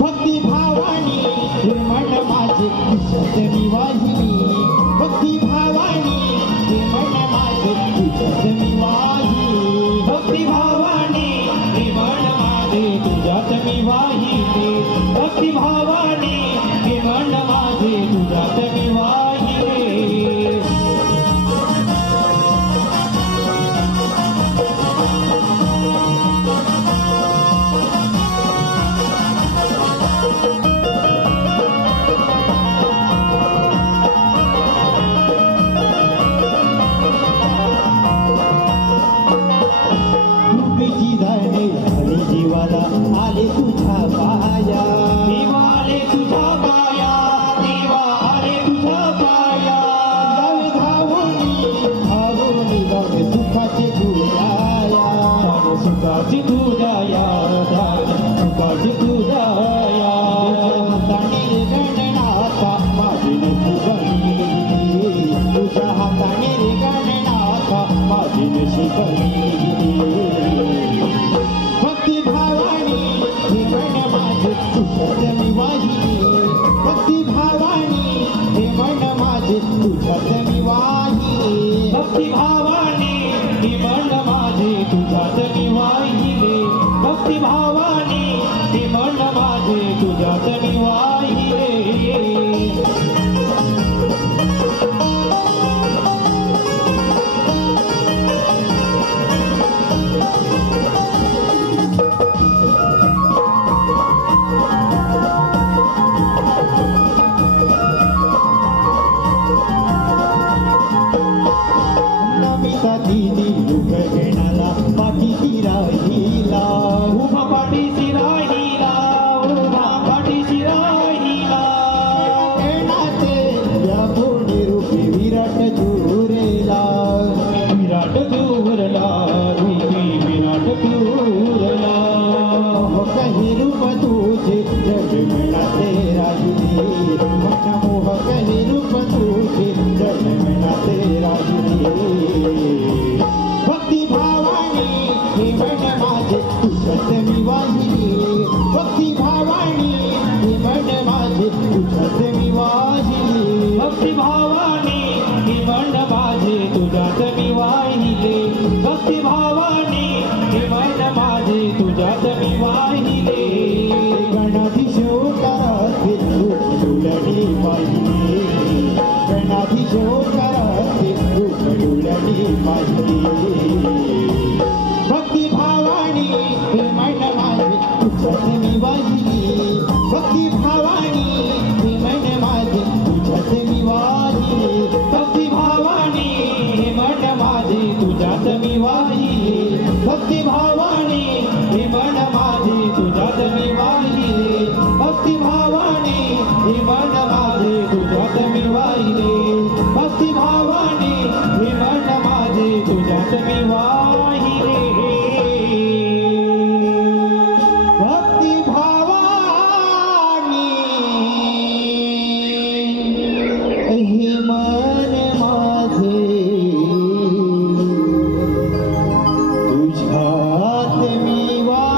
भक्ती भावानी हे मन माझे तुझ्यात मी वाहिली भक्ती भावानी हे मन माझे तुझ्यात मी वाहिली भक्ती भावानी हे मन माझे तुझ्यात मी वाहिली भक्ती भावानी हे मन माझे तुझ्यात मी वाहिली जीवाला आले तुझ्या पाया देवा आले तुझ्या पाया देवा आले तुझ्या पाया धावून गावे सुखाची तुझ्या सुखाची तुझ्या सुखाची तुझ्या हाताने रे गणनाथा माझी नशिबणी तुझ्या हाताने रे गणनाथा माझी नशिबणी भक्ती भावानी हे मन माझे तुझ्यात मी वाहिली भक्ती भावानी हे मन माझे तुझ्यात मी वाहिली भक्ती भावानी हे मन माझे तुझ्यात मी वाहिली भक्ती भावानी हे मन माझे तुझ्यात मी वाहिली दीदी लुक घेणाला पाठीशी राहिला उभा पाठीशी राहिला उभा पाठीशी राहिला घेणाचे या पूर्णी रूपी विराट जुरेला विराट जुरला रूपी विराट जुरला काही रूप तुझे जगमनाते राहिली मनमोहक हे रूप तुझे जगमनाते राहिली भक्ती भावानी हे मन माझे तुझ्यात मी वाहिली भक्ती भावानी हे मन माझे तुझ्यात मी वाहिली भक्ती भावानी हे मन माझे तुझ्यात मी वाहिली भक्ती भावानी हे मन माझे तुझ्यात मी वाहिली गणाधीश कराते डुलडी पाहिली गणाधीश कराते डुलडी पाहिली भक्ती भावानी हे मन माझे तुझ्यात मी वाहिली भक्ती भावानी हे मन माझे तुझ्यात मी वाहिली भक्ती भावानी हे मन माझे तुझ्यात मी वाहिली भक्ती भावानी हे मन माझे तुझ्यात मी वाहिली भक्ती भावानी हे मन माझे तुझ्यात मी वाहिली भक्ती भावानी हे मन माझे तुझ्यात मी वाहिली भक्ती भावानी हे मन माझे तुझ्यात मी वाहिली